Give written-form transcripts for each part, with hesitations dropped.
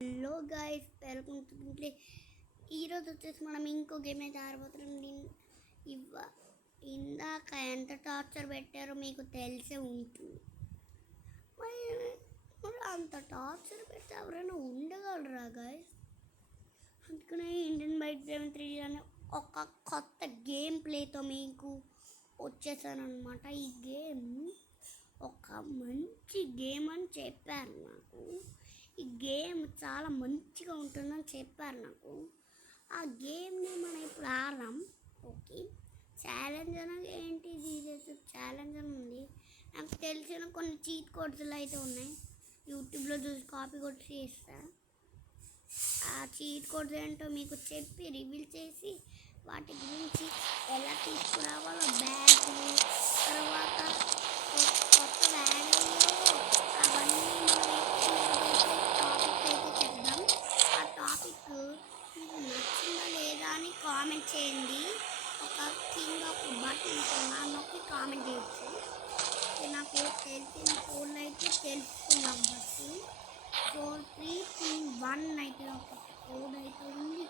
Hello guys, welcome to play. ఈరోజు వచ్చేసి మనం ఇంకో గేమ్ అయితే ఆడబోతున్నాం. ఇందాక ఎంత టార్చర్ పెట్టారో మీకు తెలిసే ఉంటుంది. మరి అంత టార్చర్ పెడితే ఎవరైనా ఉండగలరా గైస్? అందుకనే ఇండియన్ బైక్ డ్రైవింగ్ 3 అనే ఒక కొత్త గేమ్ ప్లేతో మీకు వచ్చేసాను అనమాట. ఈ గేమ్ ఒక మంచి గేమ్ అని చెప్పారు నాకు. ఈ గేమ్ చాలా మంచిగా ఉంటుందని చెప్పారు నాకు. ఆ గేమ్ని మనం ఇప్పుడు ఆడదాం. ఓకే, ఛాలెంజ్ అనేది ఏంటి? ఛాలెంజ్ అని ఉంది. నాకు తెలిసిన కొన్ని చీట్ కోడ్స్లు అయితే ఉన్నాయి. యూట్యూబ్లో చూసి కాపీ కొట్టి చేస్తా. ఆ చీట్ కోడ్స్ ఏంటో మీకు చెప్పి రివీల్ చేసి వాటి గురించి ఎలా తీసుకురావాలో, బ్యాగులు తర్వాత కొత్త వ్యాగన్లో అవన్నీ మీకు నచ్చిందా లేదా అని కామెంట్ చేయండి. కింద ఒక బటన్ నొక్కి కామెంట్ చేయొచ్చు. నాకు తెలిసిన కోడ్లు అయితే తెలుసుకున్నాం. బస్సు 4321 అయితే ఒక కోడ్ అయితే ఉంది.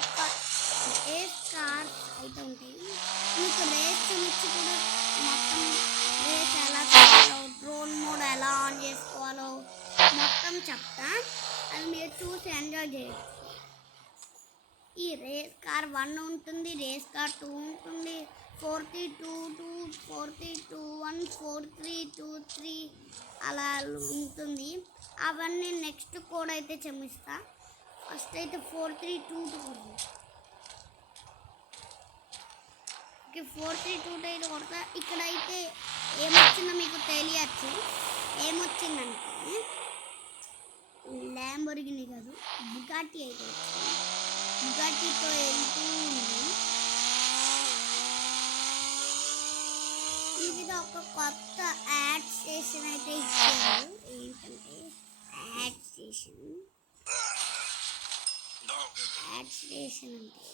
ఒక రేస్ కార్స్ అయితే ఉంటాయి. మీకు రేస్ చూపించి కూడా మొత్తం రేస్ ఎలా చేయాలో, డ్రోన్ మోడ్ ఎలా ఆన్ చేసుకోవాలో మొత్తం చెప్తా. అది మీరు చూసి ఎంజాయ్ చేయొచ్చు. ఈ రేస్ కార్ 1 ఉంటుంది, రేస్ కార్ 2 ఉంటుంది, 4322, 4321, 4323 అలా ఉంటుంది. అవన్నీ నెక్స్ట్ కోడ్ అయితే చెప్తా. ఫస్ట్ అయితే 4322 ఓకే, 4322 అయితే కొడతా. ఇక్కడైతే ఏమొచ్చిందో మీకు తెలియచ్చు. ఏమొచ్చిందంటే ల్యాంబోర్గిని కాదు, బుగాటి అయితే వచ్చింది. బుగాటితో వెళ్తూ ఉంది. ఇది ఒక కొత్త యాడ్ స్టేషన్ అయితే ఇచ్చారు. ఏంటంటే యాడ్ స్టేషన్ అంటే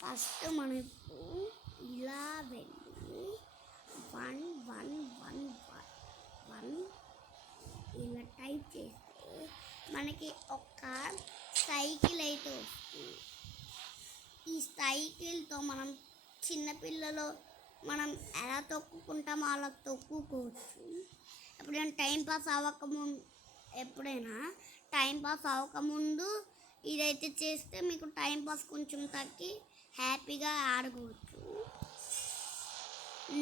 ఫస్ట్ మనం ఇప్పుడు ఇలా వెళ్ళి 1111 ఇలా టైప్ చేస్తే మనకి ఒక సైకిల్ అయితే వస్తుంది. ఈ సైకిల్తో మనం చిన్నపిల్లలు మనం ఎలా తొక్కుకుంటామో అలా తొక్కుకోవచ్చు. ఎప్పుడైనా టైంపాస్ అవ్వకముందు ఇదైతే చేస్తే మీకు టైంపాస్ కొంచెం తగ్గి హ్యాపీగా ఆడుకోవచ్చు.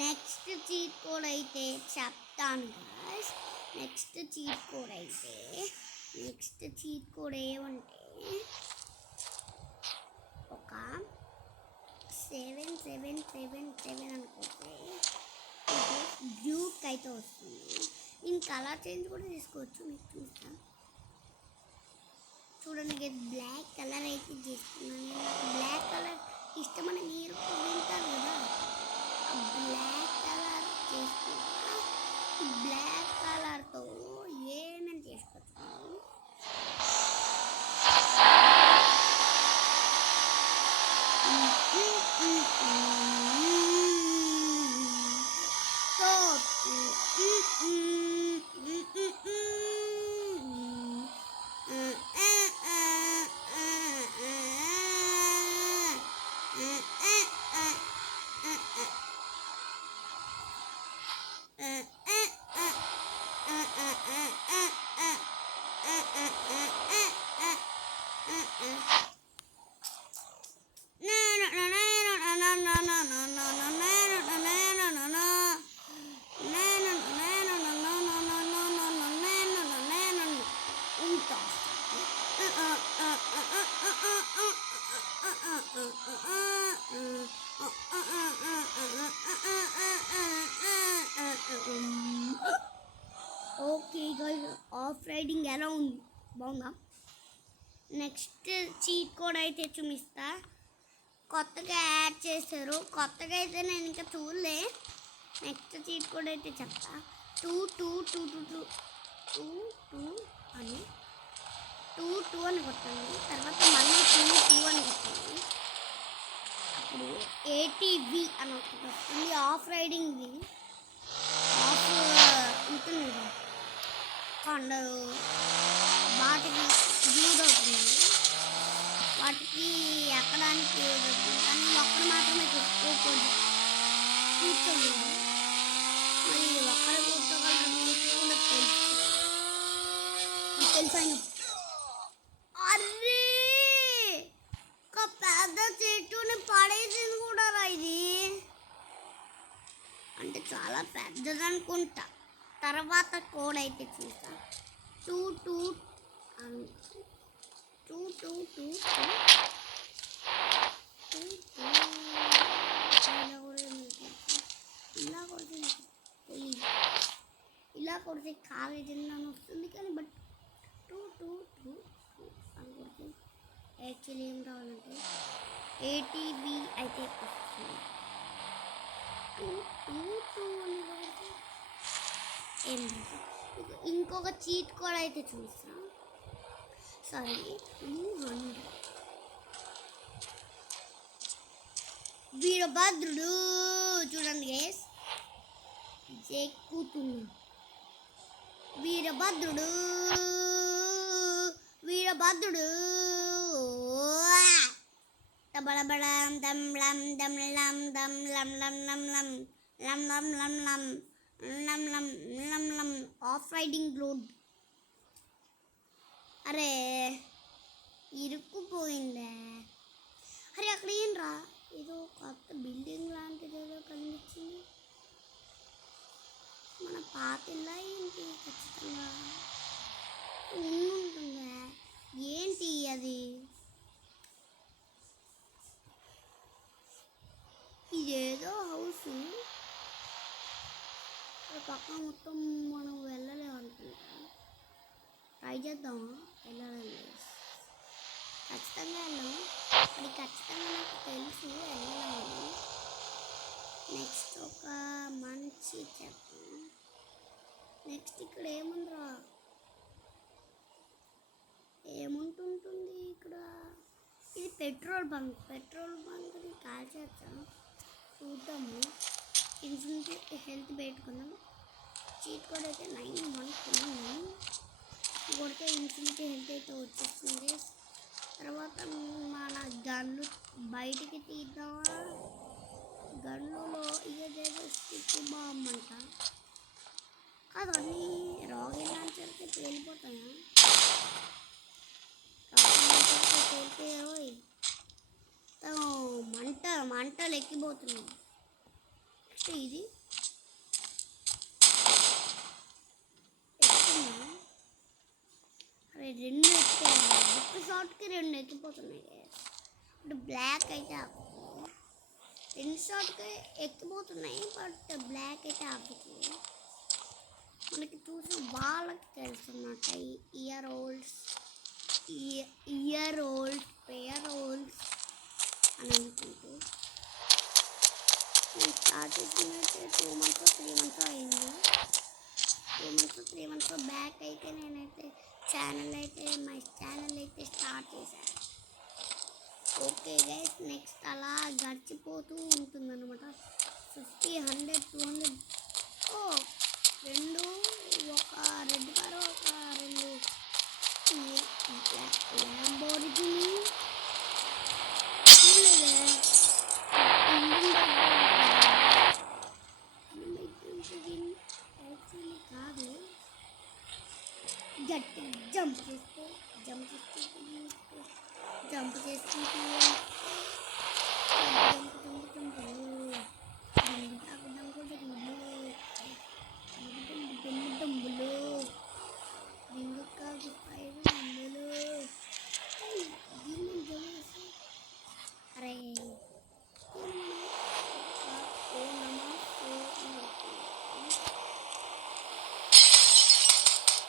నెక్స్ట్ చీట్ కోడ్ అయితే చెప్తాను గాయ్స్. నెక్స్ట్ చీట్ కోడ్ ఏమంటే ఒక 777 అనుకుంటే డ్యూక్ అయితే వస్తుంది. నేను కలర్ చేంజ్ కూడా తీసుకోవచ్చు. మీకు చూస్తాను చూడండి. బ్లాక్ కలర్ అయితే చేసుకున్నాను. నాకు బ్లాక్ కలర్ ఇష్టమని మీరు వింటారు కదా. బ్లాక్ కలర్ చేసుకున్నా. బ్లాక్ కలర్తో ఏమేమి చేసుకోవచ్చు. ఓకే గైస్, ఆఫ్ రైడింగ్ ఎలా ఉంది? బాగుందా? నెక్స్ట్ చీట్ కోడ్ అయితే చూపిస్తా. కొత్తగా యాడ్ చేశారు. కొత్తగా అయితే నేను ఇంకా చూడలే. నెక్స్ట్ చీట్ కోడ్ అయితే చెప్తా. 2222 అని 22 అని కొట్టండి. తర్వాత మళ్ళీ 22 అని కొట్టండి. ఇప్పుడు ఏటీవీ అని ఒకటి వస్తుంది, ఆఫ్ రైడింగ్ది. ఆఫ్ ఉంటుంది కదా, కొండలు వాటికి యూజ్ అవుతుంది, వాటికి ఎక్కడానికి యూజ్ అవుతుంది. కానీ ఒక్కడు మాత్రమే కూర్చోలేదు, మరి ఒక్కడ కూర్చోగలరు కూడా తెలుసు. అరే ఒక పెద్ద చెట్టుని పడేసింది కూడా రా ఇది. అంటే చాలా పెద్దది అనుకుంటా. తర్వాత కోడ్ అయితే చూసా 2 2 2 2 ఇలా కొడితే కాలేజీ అని వస్తుంది, కానీ బట్ 2 2 2 అని కొడితే యాక్చువల్లీ ఏం రావాలంటే ఏటీవీ అయితే వస్తుంది. 2 2 2 అని కొడితే ఏం ఇంకొక చీట్ కోడ్ అయితే చూస్తా. సారీ 200. వీరభద్రుడు చూడండి గైస్, ఎక్కుతున్నా. వీరభద్రుడు వీరభద్రుడు తబలబలం దం లం దం లం దం లం లం లం లం లం లం లం లం లం లం లం లం ఆఫ్ రైడింగ్ రోడ్. అరే ఇరుక్కుపోయిందే. అరే అక్కడ ఏం రా, ఏదో కొత్త బిల్డింగ్ లాంటిది ఏదో కనిపించింది. మన పాత ఇల్లా ఏంటి? ఖచ్చితంగా ఉంటుందా ఏంటి అది? ఇదేదో హౌస్ పక్క మొత్తం మనం వెళ్ళలేము అనుకుంటా. ట్రై చేద్దామా? వెళ్ళాలి, ఖచ్చితంగా వెళ్ళాము. అక్కడికి ఖచ్చితంగా నాకు తెలుసు వెళ్ళాలని. నెక్స్ట్ ఒక మంచి చెప్పు. నెక్స్ట్ ఇక్కడ ఏముందిరా, ఏముంటుంటుంది ఇక్కడ? ఇది పెట్రోల్ బంక్. పెట్రోల్ బంక్ని కాల్ చేద్దాం, చూద్దాము. ఇన్ఫినిటీ హెల్త్ పెట్టుకుందాం. చీట్ కోడ్ అయితే 919 కొడితే ఇన్ఫినిటీ హెల్త్ అయితే వచ్చేస్తుంది. తర్వాత మన గన్లు బయటికి తీద్దామా? గన్నులో ఇదేదో స్టిక్ బాంబ్ అంట కాదు, అన్నీ రాకెట్ లాంచర్కి పేలిపోతాయా? పేలిపోయాయి, మంటలు ఎక్కిపోతున్నాయి. నెక్స్ట్ ఇది ఎక్కుతున్నా. అరే 2 ఎక్కాయి, ఒక్క షాట్కి 2 ఎక్కిపోతున్నాయి. ఇప్పుడు బ్లాక్ అయితే 2 షాట్కి ఎక్కిపోతున్నాయి, బట్ బ్లాక్ అయితే ఆపుతుంది. మనకి చూసిన వాళ్ళకి తెలుసున్నట్ట ఇయర్ ఓల్డ్స్ పేర్ ఓల్డ్స్ అని అనుకుంటూ నేను స్టార్ట్ చేసినట్టే 2 months 3 months అయింది. 2 months 3 months బ్యాక్ అయితే నేనైతే మై ఛానల్ అయితే స్టార్ట్ చేశాను. ఓకే గైస్, నెక్స్ట్ అలా గడిచిపోతూ ఉంటుంది అనమాట. 50 100 200 ఒక రెడ్ కారు, ఒక 2 ల్యాంబోర్గిని చూడలేదే. కాదు, గట్టి జంప్ చేస్తే అరే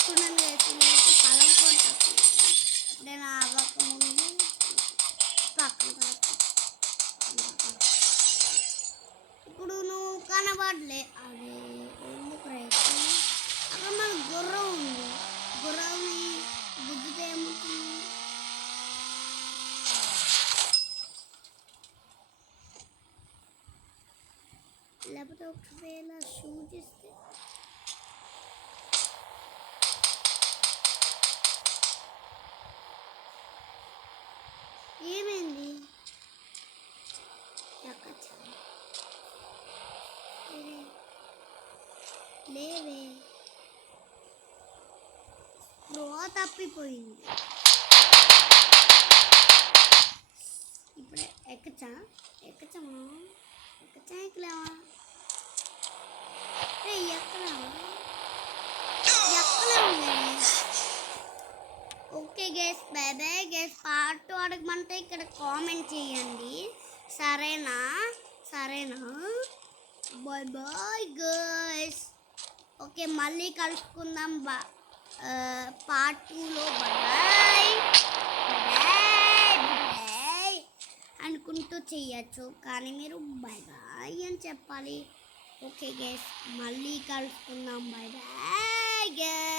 చూడండి, నేనైతే పలకొట్టకు ఎప్పుడైనా అవ్వకముందు పక్కన ఇప్పుడు నువ్వు కనబడలే. అదే ఎందుకు రైతు అక్కడ మన గుర్రం ఉంది, గుర్రాన్ని గుద్దితే ఏమవుతుంది? లేకపోతే ఒకవేళ షూ చేస్తే ఏమైంది? ఎక్కచ్చా? లేవే, స్ప్రో తప్పిపోయింది. ఇప్పుడు ఎక్కచ్చా? ఎక్కచ్చమా? ఎక్కచ్చా? ఎక్కలేవా? ఎక్కలేవా? ఎక్కలేవు. Okay guys, bye bye guys. Part 2 అడగమంటే ఇక్కడ కామెంట్ చేయండి. సరేనా? Bye bye guys. ఓకే, మళ్ళీ కలుసుకుందాం పార్ట్ 2లో. బాయ్ బాయ్ అనుకుంటూ చెయ్యొచ్చు, కానీ మీరు బాయ్ బాయ్ అని చెప్పాలి. ఓకే గైస్, మళ్ళీ కలుసుకుందాం. Bye bye guys.